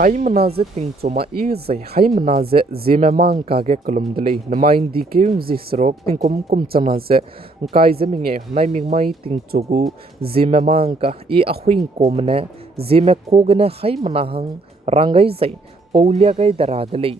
Haimanaze ting choma izai haimanaze Zememankanews kolumdlei namain dikeu zisrok ting kum chanaze kai zeminge naiming mai ting chogu Zememanka I ahuing komne Zeme kogne haimanahang rangai zai paulia kai daradlei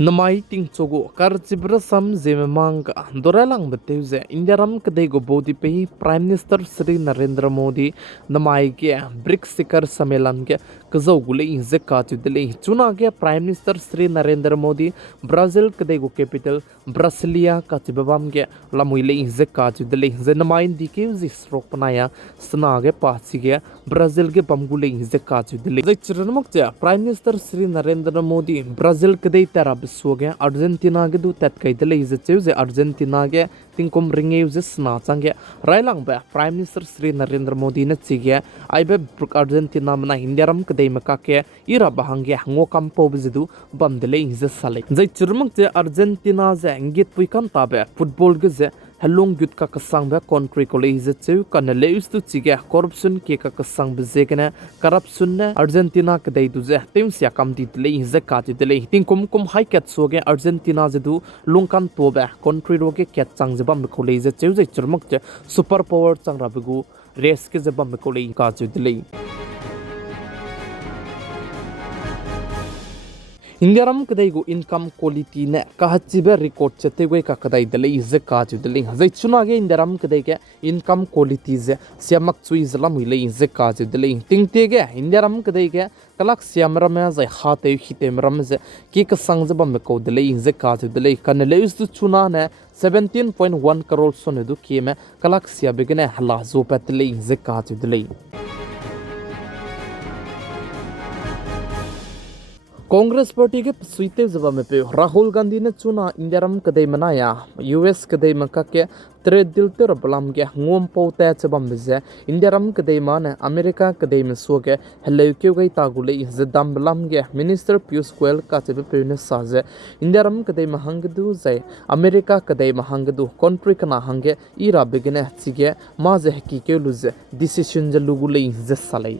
namai ting chogo karchibra sam Zememanka doralang beteuze indiaram kadai go bodi pe Prime Minister Shri Narendra Modi namai ke BRICS sikar सम्मेलन के कजौगुले इंजे काचुदले चुना के prime minister Shri Narendra Modi Brazil कदे गो capital Brasilia काचिबबाम के लमुइले इंजे काचुदले इंजे नमाइन दिके जिस्रोक पनाया सना के पासी के Brazil के बमगुले इंजे काचुदले जे चरनमक जे prime minister Shri Narendra Modi Brazil कदे तेरा बिसो के अर्जेंटीना के दु तत कैदले इंजे चेउजे अर्जेंटीना के तिंकुम रिंगे उजे सना चंगे रायलांग बे प्राइम मिनिस्टर श्री नरेंद्र मोदी ने चिगे आइबे अर्जेंटीना मना हिंदियारम कदे मका के इरा बहंगे हंगो कम पोबजिदु बमदले इंजे साले जै चुरमक जे अर्जेंटीना जे इंगित पुइकन ताबे फुटबॉल के जे हलोंग गुट का कसंग बे कंट्री कॉलेज चेउ कनले उस्तु चिगे करप्शन के का कसंग बजे कने करप्शन ने अर्जेंटीना कदे दुजे टीम सिया कम दितले इंजे काति दले तिंग कुम हाई कैट सोगे अर्जेंटीना जे दु लुंकान तोबे कंट्री रोगे कैट चंग जे बम कॉलेज चेउ जे चुरमक जे सुपर पावर चंग राबगु रेस के जे बम कॉलेज का दले इंडियारम कदाइगो इनकम क्वालिटी ने कहचिबे रिकॉर्ड चते वे का कदाइ दले इजे काजु दले हजै चुनागे इंडियारम कदाइ के इनकम क्वालिटी जे सियामक चुइ जला मुइले इजे काजु दले तिंगतेगे इंडियारम कदाइ के कलक सियामरम जे हाते हितेमरम जे की का संग बम को दले इजे काजु दले कनले उस चुना ने 17.1 करोड़ सोने दु के में कलक सिया बेगने हला जो पतले इजे काजु दले कांग्रेस पार्टी के सुइते जबा में पे राहुल गांधी ने चुना इंडियारम कदे मनाया यूएस कदे मका के त्रे दिल तेर बलम के ngom पोते चबम बजे इंडियारम कदे मान अमेरिका कदे में सो के हेले क्यों गई तागुले जदम बलम के मिनिस्टर पीयूष गोयल का चबे पे ने साजे इंडियारम कदे महंगदु जय अमेरिका कदे महंगदु कंट्री कना हंगे इरा बेगने चिगे माजे हकी के लुजे डिसीजन जलुगुले जसले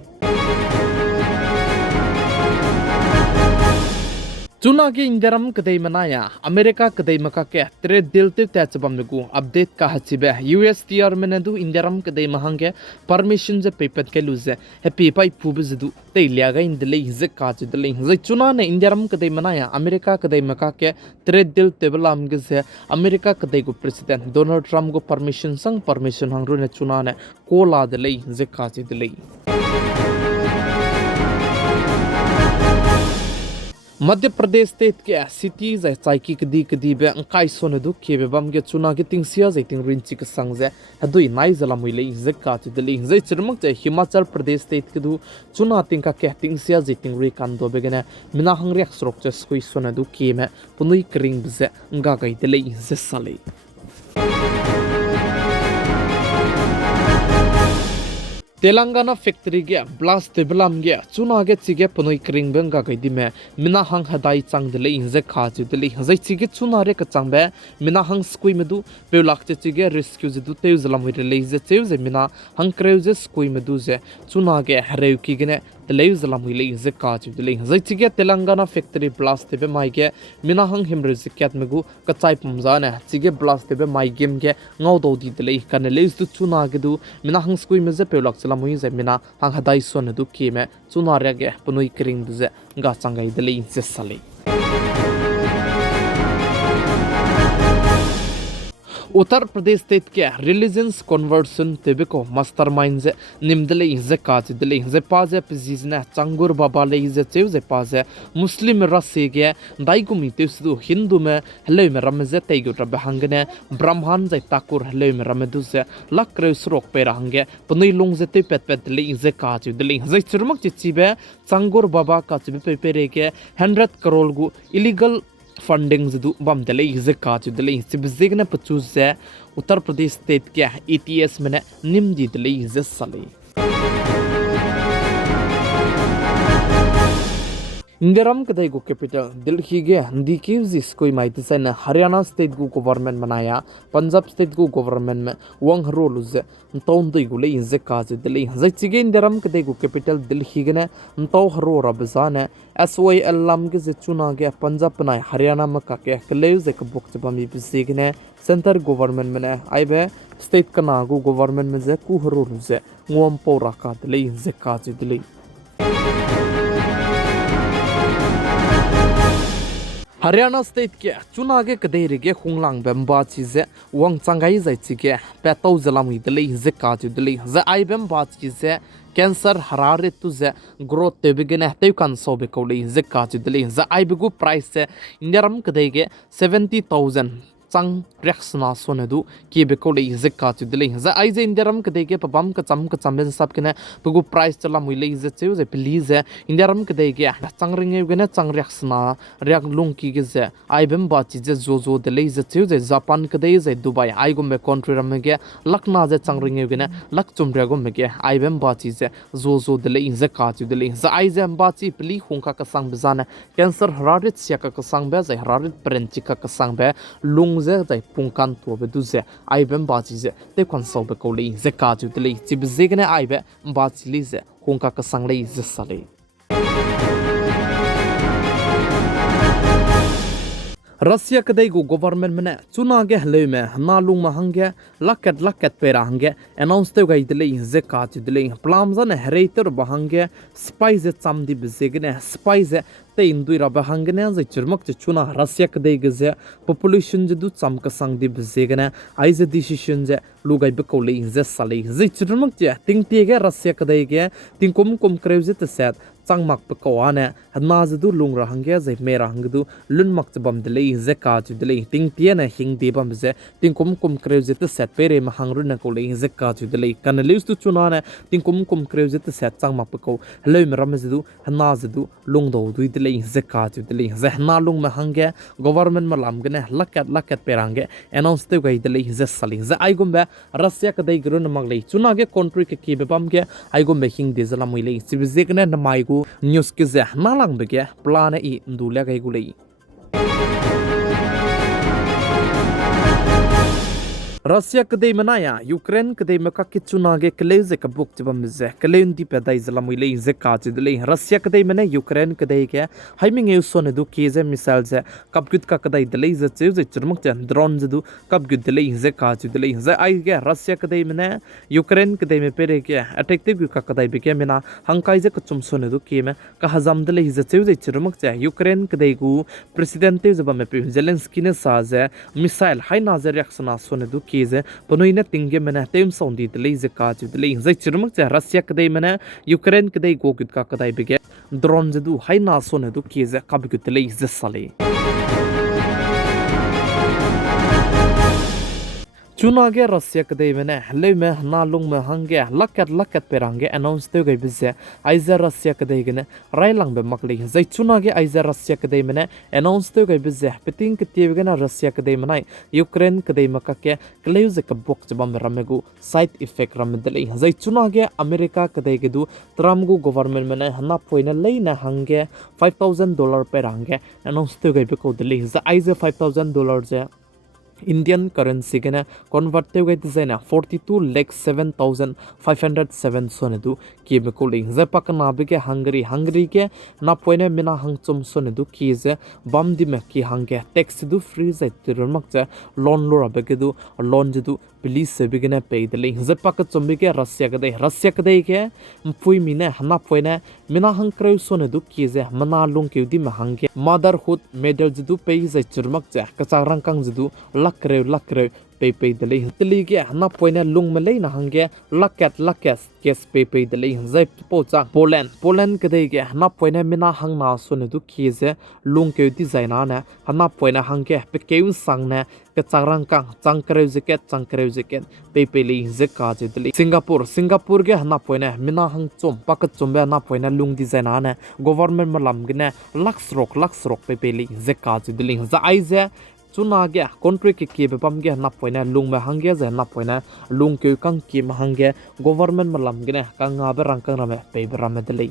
चुना के इंडियारम कदे मनाया अमेरिका कदे मका के त्रे दिल ते त्याचबम मेगु अपडेट का हचिबे यूएसटीआर मेनदु इंडियारम कदे महंगे परमिशन जे पेपत के लुजे हैप्पी पाइ पुबजदु ते लियागा इंदले जे काज दले जे चुना ने इंडियारम कदे मनाया अमेरिका कदे मका के त्रे दिल तेबलाम के जे अमेरिका कदे गु प्रेसिडेंट डोनाल्ड ट्रम्प गु परमिशन हंगरु ने चुना ने कोला दले जे काज दले मध्य प्रदेश स्टेट के सिटीज चाइकी कदी बे अंकाई सोने दु के बम के चुना के तिंगसिया जैतिंग रिंची के संग जे हदुई नाइ जला मुइले जे काति दले जे चिरमक जे हिमाचल प्रदेश स्टेट के दु चुना तिंका के तिंगसिया जैतिंग रि कान दो बेगने मिना हंग रेक स्रोक जे स्कुइ सोने दु के में पुनुई क्रिंग बजे अंगा गई दले जे साले तेलंगाना फैक्ट्री के ब्लास्ट तेबलाम गे चुना के चिगे पनोई क्रिंग बेंगा गई में मिना हंग हदाई चांग दले इंजे खाजु दले हजै चिगे चुना रे कचांग बे मिना हंग स्कुई मेदु पेलाक चे चिगे रेस्क्यू जे दु तेउ जला मुइ रे जे चेउ जे मिना हंग क्रेउ जे स्कुई मेदु जे चुना के हरेउ की गने तलेउ जला मुइ ले जे काजु दले हजै चिगे तेलंगाना फैक्ट्री ब्लास्ट तेबे माइ के मिना हंग हिमरे जे क्यात मेगु कचाई पमजा ने चिगे ब्लास्ट तेबे माइ गेम के ngau do di dele kanele is du chuna ge du mina hang skui me je pelak chala mui je mina hang hadai son du ki me chuna re ge punui kring du je ga changai dele je sale Uttar Pradesh state के religions conversion तेबेको mastermind जे निमदले जे काज दले जे पाजे पिजिजना चांगुर बाबा ले जे चेउ जे पाजे मुस्लिम रसे के दाइगुमी तेसु हिंदू में हले में रमजे तेगु ट बहंगने ब्राह्मण जे ताकुर हले में रमदु जे लक्रे स्रोक पे रहंगे पनई लोंग जे ते पेट पेट ले जे काज दले जे चुरमक चिचिबे चांगुर बाबा का चिबे पेपेरे के 100 करोड़ गु इलीगल फंडिंग जदु बम दले जे काज दले सिबजिगने पचु जे उत्तर प्रदेश स्टेट के एटीएस में निमदी दले जे सले Indiaram kadai go capital Delhi ge DKZ koi mai design Haryana state go government manaya Punjab state go government में wang haro luze ntaun doi gule inze kaze Delhi zai chige Indiaram kadai go capital Delhi ge ne ntau haro rabzane SYL lam ge ze chuna ge Punjab nai Haryana ma ka ke kle ze ka bok chba mi bisig ne center government में ne aibe state kana go government में ze ku haro luze ngom pora ka Delhi inze kaze Delhi Haryana state के चुना के कदेरी के खुंगलांग बेम्बा चीज़े वंग चंगाई जाइची के पेटो जलामी दले हिजे काजु दले ज आई बेम्बा चीज़े कैंसर हरारे तुझे ग्रोथ ते बिगने हते कान सोबे कोले हिजे काजु दले ज आई बिगु प्राइस से इंडियरम कदेगे 70,000 Chang reaksna sonedu ki bekole izek ka chudle za aize indiaram kadege pabam ka cham sab kene pugu price chala muile ize cheu ze please indiaram kadege changring gene chang reaksna reak lung ki ge ze aibem ba chi je zo de le ize cheu ze japan kadege ze dubai ai gum me country ram ge lakna ze changring gene lak chum re gum ge aibem ba chi je zo de le ize ka chudle za aize ba chi pli khungka ka sang bizana cancer hararit sia ka sang be ze hararit prenchi ka sang be lung ze dai pungkan to be du ze ai bem ba chi ze te kon so be ko le ze ka ju de le chi be ze gane ai be ba chi li ze hongka ka sang le ze sa le Russia kadai go government mene chuna ge hlei me nalung ma hangge laket pera hangge announce te gai dele ze ka chi dele plam zan hereiter ba hangge spice cham di bezegne spice te indui ra ba hangge ne ze churmak che chuna Russia kadai ge ze population je du cham ka sang di bezegne ai ze decision je lugai be ko le ze sale ze churmak che ting te ge Russia kadai ge ting kom kreuze te set changmak pe ko ane hadna zu lung ra hangge ze mera hangdu lun mak bam dele ze ka chu dele ting tiana hing de bam ze ting kom kreuze te set pere ma hangru na ko le ze ka chu dele kan leus tu chuna na ting kom kreuze te set changmak pe ko hello me ram zu hadna zu lung do du dele ze ka chu dele ze hna lung ma hangge government ma lam gane lakat perange announce te gai dele ze sali ze ai gum ba Russia ka dai grun mag le chuna ge country ke ki be bam ge ai gum be hing de zala moi le si ze gane na mai gu news ke ze nalang bege plan e ndula gai gulei Russia kadai manaya Ukraine kadai maka kichuna ge kleze ka buk chbam ze kalen di pedai zala muile ze ka chidle Russia kadai mane Ukraine kadai ke haiming eu sone du keze missile ze kapgut ka kadai dele ze che churmak chen drone ze du kapgut dele ze ka chidle ze ai ge Russia kadai mane Ukraine kadai me pere ke attack te ka kadai be ke mena hangkai ze kachum sone du ke me ka hazam dele ze che churmak che Ukraine kadai gu president te zaba me pe Zelensky ne sa ze missile haina ze reaction sone du ze panoina tingge mena tem sondi dele ze ka chu dele ze chirmak che Russia kadai mena Ukraine kadai go git ka kadai bege drone ze du haina sone du ke ze kab git dele ze sale chuna ge Russia kadai mena hle me na lung me hangge lakat perange announce te gai bize aiza Russia kadai gene railang be makli zai chuna ge aiza Russia kadai mena announce te gai bize peting ke te gena Russia kadai mena Ukraine kadai maka ke kleuze ka bok jabam ramegu side effect ramdele zai chuna ge America kadai ge du Trump gu government mena hana poina leina hangge $5,000 perange announce te gai be ko dele za aiza $5,000 je Indian currency gena convert te gai design 42,07,507 sonedu ki be ko ling za pakna be ke Hungary ke na poine mina hangchum sonedu ki ze bam di me ki hangge tax du free za tirmak cha loan lo be ke du loan ju police se be gena pay de ling za pak chum be ke Russia ke ke pui mine hana poine mina hang kreu sonedu ki ze mana lung ke di ma hangge motherhood medal ju pay za tirmak cha ka charang kang ju lakre pe dele tili ge na poina lung malei na hangge lakat kes pe dele zai po cha Poland kade ge na poina mina hang na sone du khize lung ke design na na poina hangge pe keun sang na ke charang kang changkreu jacket pe le ze ka je dele Singapore ge na poina mina hang chom pak chombe na poina lung design na government malam ge na lax rock pe le ze ka je dele za aize chuna ge country ke bam ge na poina lung ma hangge za na poina lung ke kang ki ma hangge government malam ge na kang nga be rang kang rame pe bram de le